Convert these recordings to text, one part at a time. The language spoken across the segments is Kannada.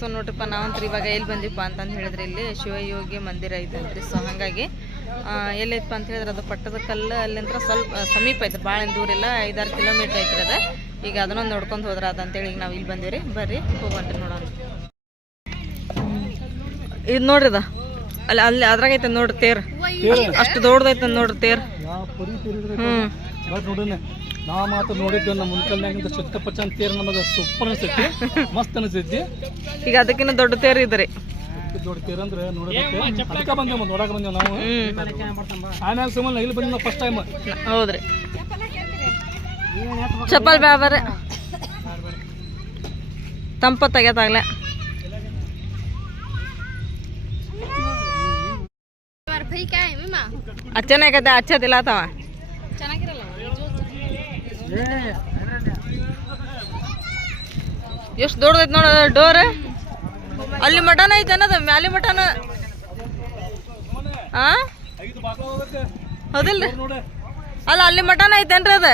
ಸೊ ನೋಡ್ರಿಪ್ಪ ನಾವಂತ್ರಿ ಇವಾಗ ಎಲ್ಲಿ ಬಂದಿಪ್ಪ ಅಂತಂದು ಹೇಳಿದ್ರೆ ಇಲ್ಲಿ ಶಿವಯೋಗಿ ಮಂದಿರ ಐತಂತ್ರಿ ಸೊ ಹಾಗಾಗಿ ಎಲ್ಲೈತಪ್ಪ ಅಂತ ಹೇಳಿದ್ರೆ ಅದು ಪಟ್ಟದ ಕಲ್ಲು ಅಲ್ಲಿಂದ್ರ ಸ್ವಲ್ಪ ಸಮೀಪ ಐತೆ ಭಾಳ ದೂರ ಇಲ್ಲ ಐದಾರು ಕಿಲೋಮೀಟ್ರ್ ಐತ್ರಿ ಅದು. ಈಗ ಅದನ್ನೊಂದು ನೋಡ್ಕೊಂಡು ಹೋದ್ರ ಅದಂತೇಳಿ ಈಗ ನಾವು ಇಲ್ಲಿ ಬಂದೀವಿ ಬರ್ರಿ ಹೋಗ್ರಿ ನೋಡೋಣ. ಇದು ನೋಡ್ರಿ ಅದ. ಅಲ್ಲಿ ಅಲ್ಲಿ ಅದ್ರಾಗ ಐತೆ ನೋಡ್ರಿ ತೇರ್. ಅಷ್ಟು ದೊಡ್ಡದೈತೆ ನೋಡ್ರಿ ತೇರ್. ಹ್ಞೂ ಬಟ್ ನೋಡಿನ ನಾ ಮಾತ್ರ ನೋಡಿದ್ದು ನಮ್ಮ ಮುನ್ಕಲ್ನಾಗಿಂತ ಚಿತ್ತಪಚ್ಚ ಅಂತ ತೇರು ನಮಗೆ ಸೂಪರ್ ಅನಿಸ್ತೈತಿ ಮಸ್ತ್ ಅನಿಸ್ತೈತಿ ಈಗ ಅದಕ್ಕಿಂತ ದೊಡ್ಡ ತೇರು ಇದ್ರಿ. ದೊಡ್ಡ ತೇರು ಅಂದ್ರೆ ನೋಡೋದಕ್ಕೆ ಅದಕ್ಕೆ ಬಂದೇವು ನೋಡಕ್ಕೆ ಬಂದೇವು ನಾವು. ಆಮೇಲೆ ಆಮ್ಯಾಗ ಸುಮ್ಮನೆ ಇಲ್ಲಿ ಬಂದ ಫಸ್ಟ್ ಟೈಮ್ ಹೌದ್ರಿ. ಚಪ್ಪಲ್ ಬ್ಯಾಬಾರ ತಂಪ ತೆಗೆತಾಗ್ಲೆ ಅಚ್ಚನಾಗತ್ತೆ ಅಚ್ಚದಿಲ್ಲ ಆತವ ಎಷ್ಟು ದೊಡ್ಡದೈತೆ ನೋಡ ಡೋರ್ ಅಲ್ಲಿ ಮಟನ್ ಐತೆ ಅನ್ನೋದು ಮ್ಯಾಲಿ ಹೋಗುತ್ತೆ ಹೌದಿಲ್ರಿ. ಅಲ್ಲ, ಅಲ್ಲಿ ಮಟನ್ ಐತೇನ್ರಿ ಅದ?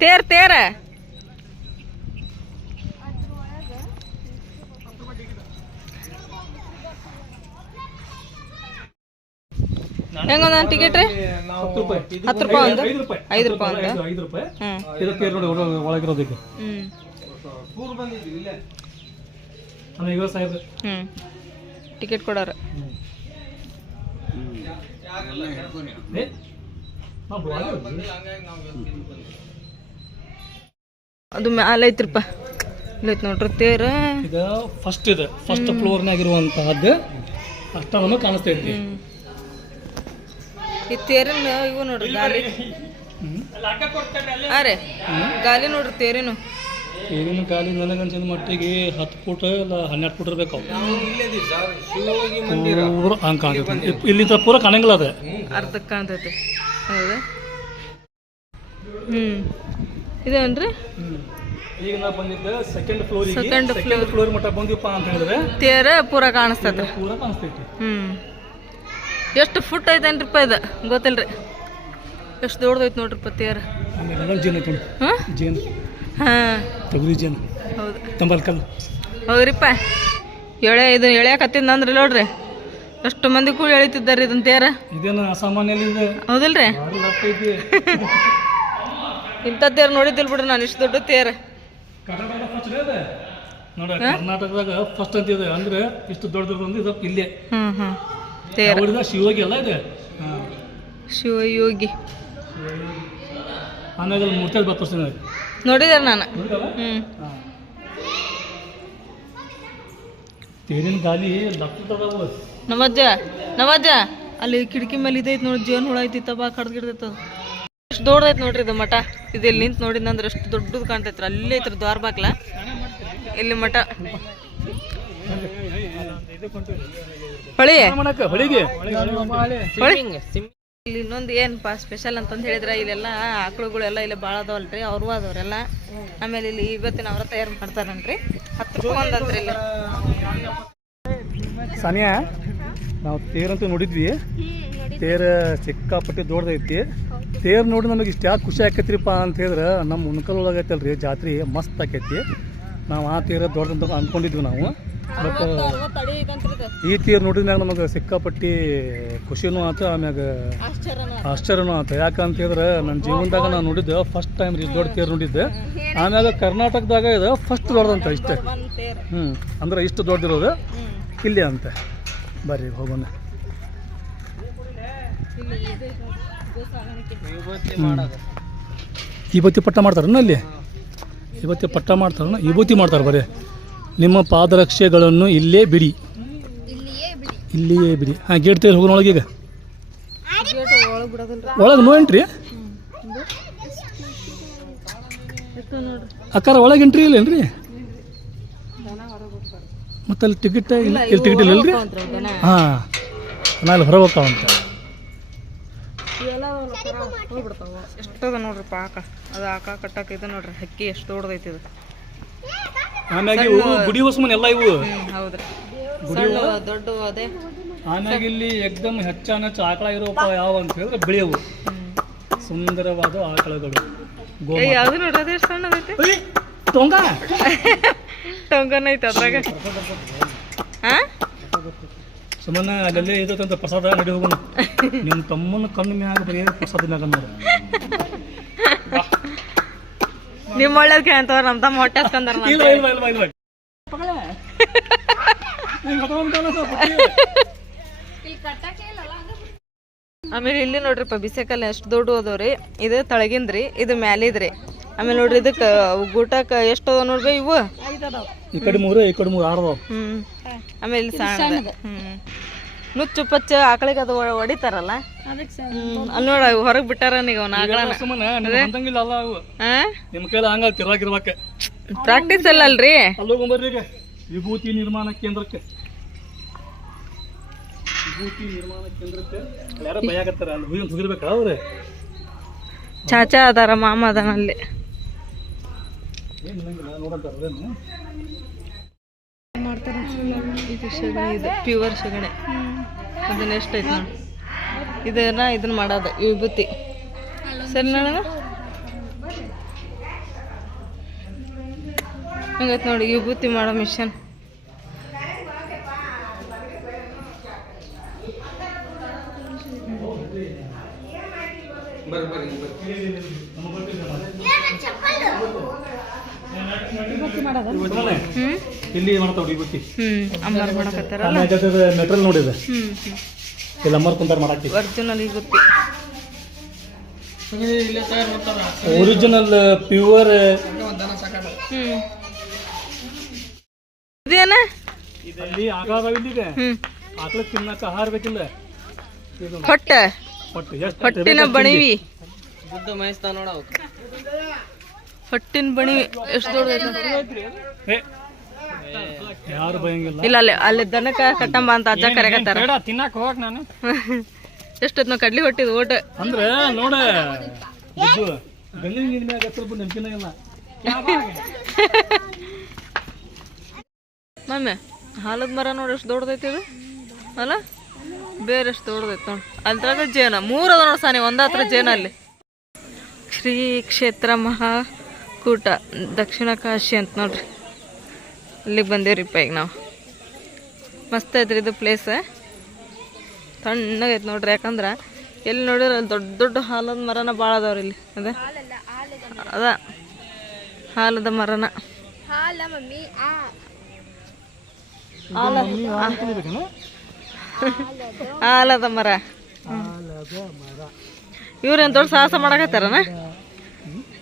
ತೇರ್, ತೇರ. ಹೆಂಗೊಂದ ಟಿಕೆಟ್ ರೀ? ಹತ್ತು ರೂಪಾಯಿ. ಹತ್ತು ರೂಪಾಯಿ ಒಂದು? ಐದು ರೂಪಾಯಿ ಒಂದು? ಐದು- ರೂಪಾಯಿ. ಹ್ಮ್. ಇದು ತೇರು ನೋಡಿ ಒಳ- ಒಳಗಿರೋದಕ್ಕೆ. ಹ್ಮ್. ಟಿಕೆಟ್ ಕೊಡಾರ. ಅದು ಮ್ಯಾಲ ಐತ್ರಪ್ಪ. ಇಲ್ಲೈತ್ ನೋಡ್ರಿ ತೇರ. ಇದು ಫಸ್ಟ್ ಇದೆ. ಫಸ್ಟ್ ಫ್ಲೋರ್ನಾಗಿರುವಂತಹದ್ದು ಅಷ್ಟ ನಮಗೆ ಕಾಣಿಸ್ತೈತಿ ಹ್ಮ್. ಈ ತೇರಿನ ಇವು ನೋಡ್ರಿ ಗಾಲಿ ಅರೆ ರೀ. ಗಾಲಿ ನೋಡ್ರಿ ತೇರಿನು. ತೇರಿನ ಕಾಲಿ ನನಗನ್ಸಿದ ಮಟ್ಟಿಗೆ ಹತ್ತು ಫುಟ್ ಇಲ್ಲ ಹನ್ನೆರಡು ಫುಟ್ ಇರ್ಬೇಕು ಅವು. ಪೂರ ಹಂಗೆ ಕಾಣ್ತೈತಿ. ಇಪ್- ಇಲ್ಲಿಂದ ಪೂರ ಕಾಣಂಗಿಲ್ಲ ಅದೇ. ಅರ್ಧ ಕಾಣ್ತೈತೆ. ಹೌದಾ? ಹ್ಮ್. ಇದೇನ್ರಿ ಈಗ ನಾವು ಬಂದಿದ್ದ ಸೆಕೆಂಡ್ ಫ್ಲೋರ್ ಸೆಕೆಂಡ್ ಫ್ಲೋರ್ ಮಟ್ಟ ಬಂದಿಪ್ಪ ಅಂತ ಹೇಳಿದ್ರೆ ತೇರ ಪೂರ ಕಾಣಿಸ್ತೈತೆ. ಪೂರ ಕಾಣಿಸ್ತೈತಿ. ಹ್ಮ್. ಎಷ್ಟು ಫುಟ್ ಐತೇನ್ರಿಪ್ಪ ಇದು? ಗೊತ್ತಿಲ್ರಿ. ಎಷ್ಟು ದೊಡ್ಡದೈತೆ ನೋಡ್ರಿಪ್ಪ ತೇರ ಹಾಂ? ಜೇನು ಹಾಂ. ತೊಗರಿ ಹೌದು. ಹೌದ್ರಿಪ್ಪ ಎಳೆ ಇದು ಎಳ್ಯಾಕತ್ತಿದ್ ಅಂದ್ರೆ ನೋಡ್ರಿ. ಎಷ್ಟು ಮಂದಿ ಕೂಡ ಎಳಿತಿದ್ದಾರೆ ಇದನ್ನ ತೇರ? ಇದೇನು ಹೌದಿಲ್ರಿ? ಇಂಥ ತೇರ್ ನೋಡಿದ್ದಿಲ್ ಬಿಡ್ರಿ ನಾನು ಇಷ್ಟು ದೊಡ್ಡ ತೇರ. ಕರ್ನಾಟಕದಾಗ ಫಸ್ಟ್ ಅಂತ ಇದೆ. ಅಂದ್ರೆ ಇಷ್ಟು ದೊಡ್ಡದು ಒಂದು ಇದು ಇಲ್ಲೇ. ಹ್ಮ್ ಹ್ಮ್. ತೇರ ಶಿವಗಿ ಎಲ್ಲ ಇದೆ? ಶಿವಯೋಗಿ. ಆಮೇಲೆ ಅಲ್ಲಿ ಮೂರ್ತಿ ಬರ್ತೀನಿ ನೋಡಿದಾರ ನಾನು? ತೇರಿನ ಗಾಲಿ ನವಜ್ಜ ನವಜ್ಜ ಅಲ್ಲಿ ಕಿಟಕಿ ಮೇಲೆ ಇದೈತೆ ನೋಡಿ ಜೀವನ ಹುಳ ಐತಿ ತಬಾ ಕಡ್ದು ಗಿಡ್ದೈತೆ ಅದು. ಎಷ್ಟು ದೊಡ್ಡದೈತೆ ನೋಡ್ರಿ ಇದು ಮಠ. ಇದು ಇಲ್ಲಿ ನಿಂತು ನೋಡಿದ್ನಂದ್ರೆ ಎಷ್ಟು ದೊಡ್ಡದು ಕಾಣ್ತೈತ್ರಿ. ಅಲ್ಲೇ ಐತ್ರಿ ದ್ವಾರ ಬಾಗ್ಲ ಇಲ್ಲಿ ಮಠ. ಹೊಳಿ. ಹೊಳಿಗೆ. ಇಲ್ಲಿ ಇನ್ನೊಂದು ಏನಪ್ಪ ಸ್ಪೆಷಲ್ ಅಂತಂದು ಹೇಳಿದ್ರೆ ಇಲ್ಲೆಲ್ಲ ಆಕಳುಗಳೆಲ್ಲ ಇಲ್ಲಿ ಭಾಳ ಅದಾವಲ್ರಿ ಅವ್ರು ಅದಾವ್ರೆಲ್ಲ. ಆಮೇಲೆ ಇಲ್ಲಿ ಇವತ್ತಿನ ಅವರ ತಯಾರು ಮಾಡ್ತಾರನ್ರಿ? ಹತ್ತು ರೂಪಾಯಿ ಒಂದಂತ್ರಿ ಇಲ್ಲಿ. ಸಾನಿಯಾ ನಾವು ತೇರಂತೂ ನೋಡಿದ್ವಿ. ತೇರ ಸಿಕ್ಕಾಪಟ್ಟೆ ದೊಡ್ಡದೈತಿ. ತೇರು ನೋಡಿ ನಮಗೆ ಇಷ್ಟು ಯಾಕೆ ಖುಷಿ ಆಕೈತ್ರಿಪ್ಪ ಅಂತ ಹೇಳಿದ್ರೆ ನಮ್ಮ ಉಣ್ಕಲ್ ಒಳಗೈತಲ್ರಿ ಜಾತ್ರೆ ಮಸ್ತ್ ಆಕೈತಿ. ನಾವು ಆ ತೇರ ದೊಡ್ಡದಂತ ಅಂದ್ಕೊಂಡಿದ್ವಿ ನಾವು. ಬಟ್ ಈ ತೀರ್ ನೋಡಿದ್ಮ್ಯಾಗ ನಮಗೆ ಸಿಕ್ಕಾಪಟ್ಟಿ ಖುಷಿನೂ ಆತ ಆಮ್ಯಾಗ ಆಶ್ಚರ್ಯನೂ ಆತ. ಯಾಕಂತ ಹೇಳಿದ್ರೆ ನನ್ನ ಜೀವನದಾಗ ನಾನು ನೋಡಿದ್ದೆ ಫಸ್ಟ್ ಟೈಮ್ ರೀ ದೊಡ್ಡ ತೇರು ನೋಡಿದ್ದೆ. ಆಮ್ಯಾಗ ಕರ್ನಾಟಕದಾಗ ಇದು ಫಸ್ಟ್ ದೊಡ್ಡದಂತ ಇಷ್ಟೇ. ಹ್ಞೂ ಅಂದ್ರೆ ಇಷ್ಟು ದೊಡ್ಡದಿರೋದು ಇಲ್ಲಿ ಅಂತೆ. ಬರ್ರಿ ಹೋಗೋಣ. ಇವತ್ತಿ ಪಟ್ಟ ಮಾಡ್ತಾರನ್ನ ಅಲ್ಲಿ? ಇವತ್ತಿ ಪಟ್ಟ ಮಾಡ್ತಾರನ್ನ ವಿಭೂತಿ ಮಾಡ್ತಾರೆ ಬರೀ. ನಿಮ್ಮ ಪಾದರಕ್ಷೆಗಳನ್ನು ಇಲ್ಲೇ ಬಿಡಿ. ಇಲ್ಲಿಯೇ ಬಿಡಿ. ಹಾಂ ಗೇಟ್ ತೆಗೆದು ಹೋಗೋಣ ಒಳಗೀಗ. ಈಗ ಒಳಗೆ ನೋಡ್ರಿ ಅಕ್ಕಾರ ಒಳಗೆ ಎಂಟ್ರಿ ಇಲ್ಲೇನ್ರಿ ಮತ್ತೆ ಅಲ್ಲಿ ಟಿಕೆಟ್ ಇಲ್ಲ ಇಲ್ಲಿ ಟಿಕೆಟ್ ಇಲ್ಲ ಇಲ್ರಿ? ಹಾಂ ನಾನು ಹೊರಗೆ ಹೋಗ್ತಾವಂತ ಎಷ್ಟದ ನೋಡ್ರಿ ಪಾಕ ಅದು ಆಕ ಕಟ್ಟಕ್ಕೆ ಇದು ನೋಡ್ರಿ ಹಕ್ಕಿ ಎಷ್ಟು ದೊಡ್ಡದೈತಿ ಇದು. ಆಮ್ಯಾಗ ಇವು ಗುಡಿ ಹೊಸಮನ್ ಎಲ್ಲ ಇವು. ಆಮ್ಯಾಗೆ ಹೌದ್ರಿ. ಸಣ್ಣ ದೊಡ್ಡ ಅದೇ ಆಮ್ಯಾಗ ಇಲ್ಲಿ ಎಕ್ದಮ್ ಹೆಚ್ಚಾನೆಚ್ಚು ಆಕಳ ಇರೋಪ್ಪ ಯಾವ ಅಂತ ಹೇಳಿದ್ರೆ ಬಿಳಿಯವು ಸುಂದರವಾದ ಆಕಳಗಳು. ಗೋಮಾತೆ. ಯಾವ್ದು ನೋಡ್ರಿ ಅದೇ ಸಣ್ಣದೈತಿ? ತೊಂಗ ಟೊಂಗನ್ ಐತೆ ಅದ್ರಾಗ. ಹಾ ಸುಮ್ಮನೆ ಅಲ್ಲಲ್ಲೇ ಇದಕ್ಕಂತ ಪ್ರಸಾದ ನಡಿ ಹೋಗೋಣ ನಿಮ್ಮ ತಮ್ಮನ ಕಣ್ಣು ಮ್ಯಾಗ ಬರೀ ಪ್ರಸಾದ ಮ್ಯಾಗ ನೋಡು. ನಿಮ್ಮ ಒಳ್ಳೇದ್ ಕೇಳಂತವ್ರ ನಮ್ ತಮ್ಮ ಹೊಟ್ಟೆ ಹಸ್ಕೊಂಡಾರ. ಆಮೇಲೆ ಇಲ್ಲಿ ನೋಡ್ರಿಪ್ಪ ಬಿಸೆಕಲ್ಲ ಎಷ್ಟು ದೊಡ್ಡ ಹೋದವ್ರಿ. ಇದು ತಳಗಿಂದ್ರಿ ಇದು ಮ್ಯಾಲಿದ್ರಿ. ಆಮೇಲೆ ನೋಡ್ರಿ ಇದಕ್ಕೆ ಗೂಟಕ್ಕ ಎಷ್ಟು ಅದಾವ ನೋಡ್ರಿ ಇವು? ಈ ಕಡೆ ಮೂರು ಈ ಕಡೆ ಮೂರು ಆರ್ದವ ಆಮೇಲೆ ಇಲ್ಲಿ ಸಣ್ಣ ಹ್ಮ್. ನುಚ್ಚು ಪಚ್ಚ ಆಕಳಿಗೆ ಅದು ಹೊಡಿತಾರಲ್ಲ? ಅಲ್ಲಿ ನೋಡ ಹೊರಗೆ ಬಿಟ್ಟಾರ ಈಗ ಅವ್ನ ಆಕಳನ. ಸುಮ್ಮನೆ ನಿಮ್ಗೆ ಅಲ್ಲ ಅವು. ಹಾ ನಿಮ್ಮ ಕೈಲಿ ಹಂಗ ತಿರ್ಗಾಕಿರ್ಬೇಕ. ಪ್ರಾಕ್ಟೀಸ್ ಅಲ್ರಿ? ಅಲ್ಲಿ ವಿಭೂತಿ ನಿರ್ಮಾಣ ಕೇಂದ್ರಕ್ಕೆ. ವಿಭೂತಿ ನಿರ್ಮಾಣ ಕೇಂದ್ರಕ್ಕೆ ಭಯಾಗತ್ತಾರ ಅಲ್ಲಿ ಅವ್ರೆ? ಚಾಚಾ ಅದಾರ ಮಾಮ ಅದಾನ ಅಲ್ಲಿ. ಇದು ಸಗಣಿ ಇದು ಪ್ಯೂರ್ ಸಗಣಿ ಅದನ್ನ ಎಷ್ಟೈತೆ ನೋಡಿ. ಇದನ್ನ ಇದನ್ನ ಮಾಡೋದು ವಿಭೂತಿ. ಸರಿ ನೋಡೋಣ ಹಂಗೈತೆ ನೋಡಿ ವಿಭೂತಿ ಮಾಡೋ ಮಿಷನ್. ಹ್ಞೂ ಇಲ್ಲಿ ಮಾಡ್ತಾವ ಮೆಟ್ರಲ್ ನೋಡಿದೆ. ಇಲ್ಲಿ ಕುಂತಾರ ಒರಿಜಿನಲ್ ಪ್ಯೂರ್ ಇದೇನ? ಆಕಳ ಇಲ್ಲಿಗೆ ಹ್ಞೂ ಆಕಳ ತಿನ್ನಕ ಆಹಾರ ಬೇಕಿಲ್ಲ. ಇದು ಹೊಟ್ಟ. ಹೊಟ್ಟಿನ ಬಣಿವಿ. ಹೊಟ್ಟಿನ ಬಣಿ ಎಷ್ಟು ದೊಡ್ಡದೈತಿ ಯಾರು ಇಲ್ಲ ಅಲ್ಲಿ ಅಲ್ಲಿ ದನಕ ಕಟ್ಟಂಬ ಅಂತ ಅಜ್ಜ ಕರೆಗತ್ತಾರ ತಿನ್ನಕ್ ಹೋಗಕ್ ನಾನು. ಎಷ್ಟೊತ್ತು ನಾವು ಕಡ್ಲಿ ಹೊಟ್ಟಿದ್ ಓಟ ಅಂದ್ರೆ ನೋಡ ಬುದ್ದು ಗಂಗಿನ ನೀರಿನ ಮ್ಯಾಗ ಸ್ವಲ್ಪ ನೆನಪಿನ ಇಲ್ಲ. ಮಮ್ಮಿ ಹಾಲದ ಮರ ನೋಡಿ ಎಷ್ಟು ದೊಡ್ಡದೈತಿ ಇದು? ಅಲ್ಲ? ಬೇರೆ ಎಷ್ಟು ದೊಡ್ಡದೈತಿ ನೋಡಿ. ಅದ್ರಾಗ ಜೇನ. ಮೂರದ ನೋಡಿ ಸಾನಿ ಒಂದ ಹತ್ರ ಜೇನ ಅಲ್ಲಿ. ಶ್ರೀ ಕ್ಷೇತ್ರ ಮಹಾಕೂಟ ದಕ್ಷಿಣ ಕಾಶಿ ಅಂತ ನೋಡ್ರಿ. ಅಲ್ಲಿಗೆ ಬಂದೇವ್ರಿಪ್ಪ ಈಗ ನಾವು. ಮಸ್ತ್ ಐತ್ರಿ ಇದು ಪ್ಲೇಸ್ ತಣ್ಣಗೈತೆ ನೋಡ್ರಿ ಯಾಕಂದ್ರೆ ಎಲ್ಲಿ ನೋಡಿದ್ರೆ ಅಲ್ಲಿ ದೊಡ್ಡ ದೊಡ್ಡ ಹಾಲದ ಮರನ ಭಾಳ ಅದಾವ್ರಿ ಇಲ್ಲಿ. ಅದ? ಅದ. ಹಾಲದ ಮರನ. ಹಾಲದ ಮರ. ಇವ್ರೇನು ದೊಡ್ಡ ಸಾಹಸ ಮಾಡಕತ್ತಾರನ?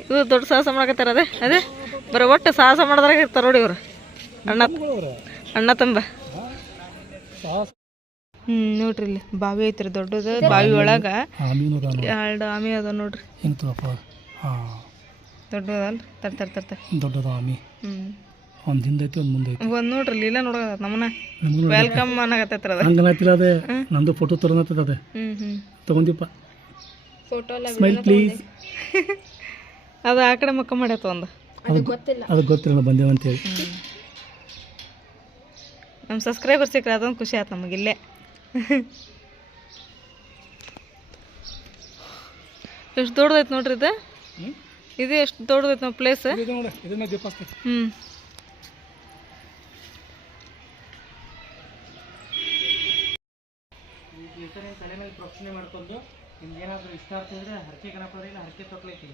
ಇವ್ರು ದೊಡ್ಡ ಸಾಹಸ ಮಾಡಕತ್ತಾರ ಅದೇ ಅದೇ? ಬರೋ ಒಟ್ಟು ಸಾಹಸ ಮಾಡಿದ್ರಾಗ ಇರ್ತಾರ ನೋಡಿ ಇವ್ರು. ಅಣ್ಣ ಅಣ್ಣ ತಂಬ. ಹ್ಮ್ ನೋಡ್ರಿ ಇಲ್ಲಿ ಬಾವಿ ಐತ್ರಿ ದೊಡ್ಡದು ಬಾವಿ ಒಳಗ. ಎರಡು ಆಮಿ ಅದ ನೋಡ್ರಿ. ದೊಡ್ಡದಲ್ಲ ತರ್ ತರ್ ತರ್ ದೊಡ್ಡದ ಆಮಿ ಹ್ಮ್. ಒಂದು ಹಿಂದೆ ಐತಿ ಒಂದು ಮುಂದೆ ಐತಿ. ಒಂದ್ ನೋಡ್ರಿ ಇಲ್ಲಿ ನೋಡೋದ ನಮ್ಮನ. ವೆಲ್ಕಮ್ ಅನ್ನಕತ್ತೈತ್ರ ಅದ. ಹಂಗನತ್ತಿಲ್ಲ ಅದೇ? ನಂದು ಫೋಟೋ ತರೋನತ್ತದ ಅದೇ. ಹ್ಮ್ ಹ್ಮ್. ತಗೊಂದಿಪ್ಪ ಸ್ಮೈಲ್ ಪ್ಲೀಸ್ ಅದು ಆ ಕಡೆ ಮಕ್ಕ ಮಾಡೈತೆ ಒಂದು. ಅದು ಗೊತ್ತಿಲ್ಲ. ಬಂದೇವ ಅಂತ ಹೇಳಿ ನಮ್ಮ ಸಬ್ಸ್ಕ್ರೈಬರ್ ಸಿಕ್ಕರೆ ಅದೊಂದು ಖುಷಿ ಆಯ್ತು ನಮಗೆ ಇಲ್ಲೇ. ಎಷ್ಟು ದೊಡ್ಡದೈತೆ ನೋಡ್ರಿ ಇದು? ಹ್ಮ್? ಇದು ಎಷ್ಟು ದೊಡ್ಡದೈತೆ ನಮ್ಮ ಪ್ಲೇಸ್ ಇದು ನೋಡಿ ಇದನ್ನ ದೀಪ ಹಚ್ತಿ. ಹ್ಞೂ ತಲೆ ಮೇಲೆ ಪ್ರಶ್ನೆ ಮಾಡ್ಕೊಂಡು ನಿಮ್ಗೆ ಏನಾದರೂ ಇಷ್ಟ ಆಗ್ತಿದ್ರೆ ಹರಕೆ ಗಣಪತಿ ಇಲ್ಲ ಹರಕೆ ತೊಟ್ಲೈತಿ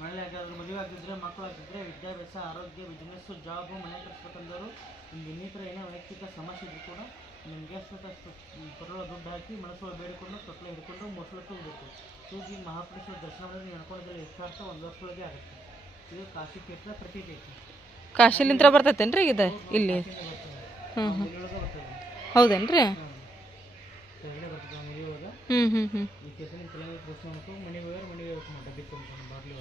ಮಳೆ ಆಗಿದ್ರೆ ಮದುವೆ ಆಗಿದ್ರೆ ಮಕ್ಕಳು ಆಗಿದ್ರೆ ವಿದ್ಯಾಭ್ಯಾಸ ಆರೋಗ್ಯ ಬಿಸ್ನೆಸ್ಸು ಜಾಬು ಮನೆ ಕಟ್ಸ್ಬೇಕಂದವರು ನಿಮ್ಗೆ ಇನ್ನಿತರ ಏನೇ ವೈಯಕ್ತಿಕ ಸಮಸ್ಯೆ ಇದ್ರು ಕೂಡ ನಿಮ್ಗೆ ಅಷ್ಟು ಪರಳ ದುಡ್ಡು ಹಾಕಿ ಮನಸ್ಸೊಳಗೆ ಬೇಡಿಕೊಂಡು ತೊಟ್ಲೆ ಹಿಡ್ಕೊಂಡು ಮೊಸಳು ಹೋಗ್ಬೇಕು ಸೂಜಿ ಮಹಾಪುರುಷರ ದರ್ಶನ ಮಾಡಿದ್ರೆ ನೀವು ಅನ್ಕೊಂಡಿದ್ರೆ ಎಷ್ಟು ಅರ್ಥ ಒಂದು ವರ್ಷದೊಳಗೆ ಆಗುತ್ತೆ. ಇದು ಕಾಶಿ ಕ್ಷೇತ್ರ ಪ್ರತೀತಿ ಐತಿ. ಕಾಶಿಲಿಂತ್ರ ಬರ್ತೈತೇನ್ರಿ ಇದು? ಇಲ್ಲಿ? ಹ್ಞೂ ಹ್ಞೂ ಹೌದೇನ್ರಿ? ಕೆಳಗಡೆ ಬರ್ತದೆ ಮನೆ ಹೋದ ಹ್ಞೂ ಹ್ಞೂ ಹ್ಞೂ ಈ ಕೇಸಲ್ಲಿ ತಲೆ ಮೇಲೆ ಪ್ರಶ್ನೆ ಮಾಡ್ಕೊಂಡು ಮನೆಗೆ ಹೋಗೋರು ಮನೆಗೆ ಹೋಗ್ತಾರೆ ಡಬ್ಬಿ ತುಂಬ ಬಾಗಿಲು